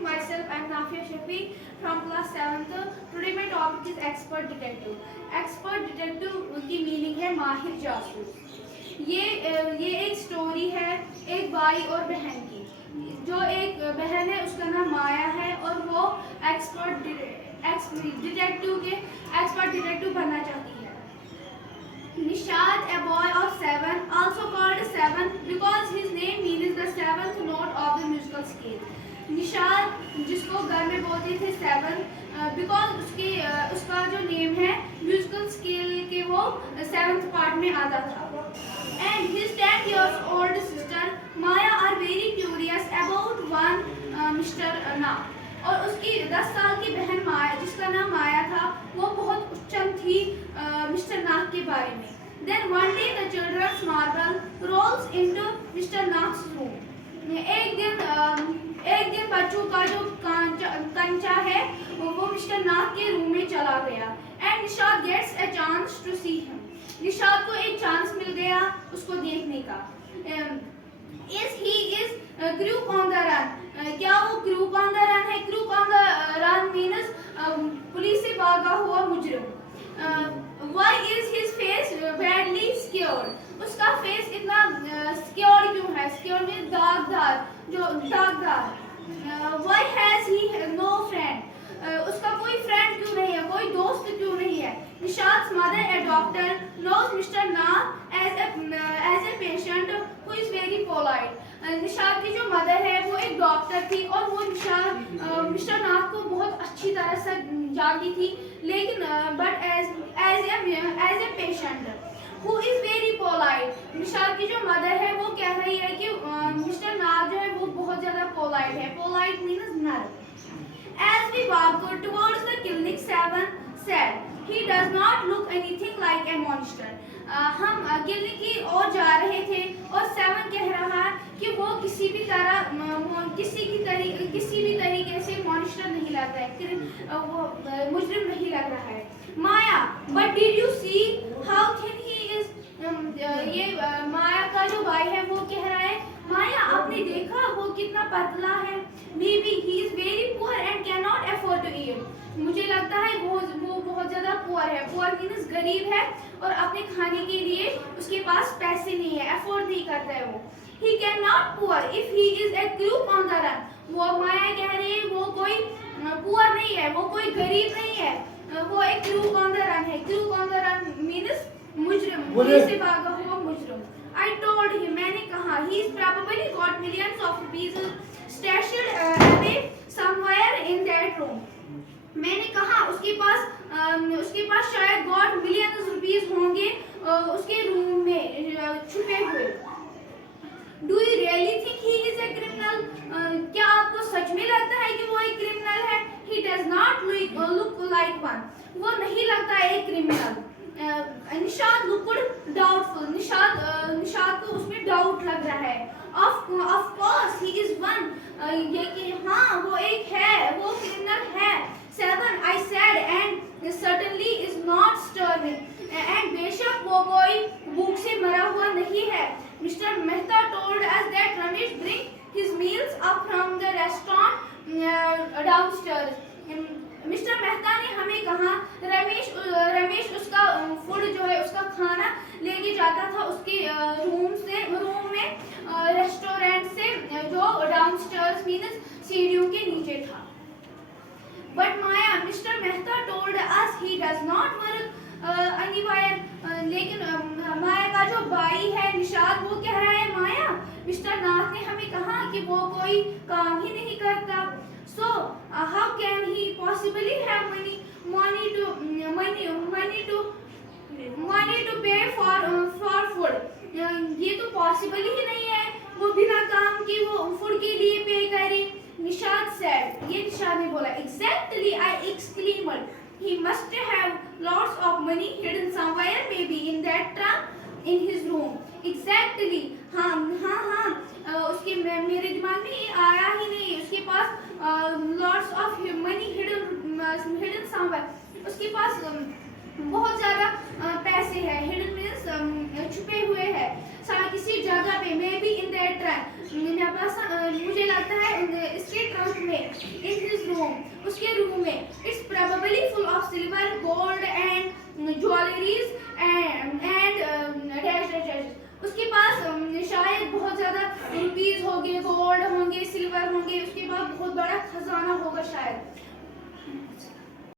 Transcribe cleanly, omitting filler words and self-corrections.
myself, I am Nafia Shafiq from class 7th. Today my topic is expert detective. Expert detective की meaning है माहिर जासूस। ये एक स्टोरी है एक भाई और बहन की। जो एक बहन है उसका नाम माया है और वो एक्सपर्ट डिटेक्टिव बनना चाहती है। Nishad, a boy of 7, also called 7 because his name means the seventh note of the musical scale. Nishad जिसको घर में बोलते थे 7 बिकॉज उसका जो नेम है म्यूजिकल स्केल के वो 7th पार्ट में आता था। And his 10 years old sister Maya are very curious about one mister ना। और उसकी 10 साल की बहन माया जिसका नाम माया था वो बहुत उच्चम थी मिस्टर नाग के बारे में। Then one day the children's marble rolls into Mr. Nag's room. एक दिन बच्चों का जो कंचा है वो मिस्टर नाग के रूम में चला गया। And Nishad gets a chance to see him. Nishad को एक चांस मिल गया उसको देखने का। Is group on the run? क्या वो group on the run है? Group on the run means police से भागा हुआ मुजरिम। Why is his face badly scared? उसका फेस इतना scared क्यों है? Scared means दागदार। Why has he no friend? उसका कोई फ्रेंड क्यों नहीं है, कोई दोस्त क्यों नहीं है? Nishad's mother, a doctor, knows Mr. Nag as a patient who is very polite. Nishad की जो मदर है वो एक डॉक्टर थी और वो मिस्टर नाग को बहुत अच्छी तरह से जानती थी, लेकिन but as a patient who is very polite. Nishad की जो मदर है वो कह रही है कि मिस्टर नाग जो है वो बहुत ज्यादा पोलाइट है। पोलाइट मीन्स नर्म। As we walk towards the clinic, 7 said, "He does not look anything like a monster." हम क्लिनिक की ओर जा रहे थे और 7 कह रहा है कि वो किसी भी तरीके से मॉन्स्टर नहीं लग रहा है, वो मुजरिम नहीं लग रहा है। माया, but did you see how thin he is? ये माया का जो भाई है वो कह रहा है, माया आपने देखा वो कितना पतला है। Maybe he is very poor and cannot afford to eat. मुझे लगता है वो बहुत ज़्यादा पुअर है। पुअर मीन्स गरीब है और अपने खाने के लिए उसके पास पैसे नहीं है, अफोर्ड नहीं करता है वो। He cannot poor if he is a crook on the run. वो माया कह रही है वो कोई पुअर नहीं है, वो कोई गरीब नहीं है, वो एक क्रूक ऑन द रन है। Crook on the run means मुजरिम, पुलिस से भागा हुआ मुजरिम। I told him, मैंने कहा, he is probably got millions of rupees stashed away somewhere in that room. मैंने कहा उसके पास शायद गॉड मिलियंस रुपीस होंगे उसके रूम में छुपे हुए। Do you really think he is a criminal? क्या आपको सच में लगता है कि वो एक क्रिमिनल है? He does not look like one. वो नहीं लगता एक criminal. Nishad looked doubtful. Nishad को उसमें डाउट लग रहा है। Of course he is one. ये कि हाँ वो एक है, वो क्रिमिनल है। 7 I said, and certainly is not starving. And बेशक वो कोई भूख से मरा हुआ नहीं है। Mr. Mehta told us that Ramesh bring his meals up from the restaurant downstairs. Mister Mehta ने हमें कहा रमेश उसका फूड जो है उसका खाना लेके जाता था उसके रूम में रेस्टोरेंट से जो डाउनस्टेयर्स मींस सीढ़ियों के नीचे था। But Maya, mister Mehta told us he does not work anywhere. लेकिन माया का जो भाई है निशाद वो कह रहा है, माया मिस्टर नाथ ने हमें कहा कि वो कोई काम ही नहीं करता। So how can he possibly have money to pay for food? ये तो पॉसिबल ही नहीं है वो बिना काम के वो फूड के लिए पे करे। निशाद said, ये निशाद ने बोला, exactly I exclaimed, he must have lots of money hidden somewhere, maybe in that trunk in his room. Exactly, हाँ उसके मेरे दिमाग में ये आया ही नहीं। उसके पास lots of money hidden somewhere, उसके पास बहुत ज़्यादा पैसे हैं। hidden means छुपे हुए हैं किसी जगह पे, maybe in that trunk। मुझे लगता है इसके ट्रंक में। silver, gold and jewelries and dash dash dash. उसके पास शायद बहुत ज़्यादा रुपीस होंगे, गोल्ड होंगे, सिल्वर होंगे, उसके बाद बहुत बड़ा खजाना होगा शायद.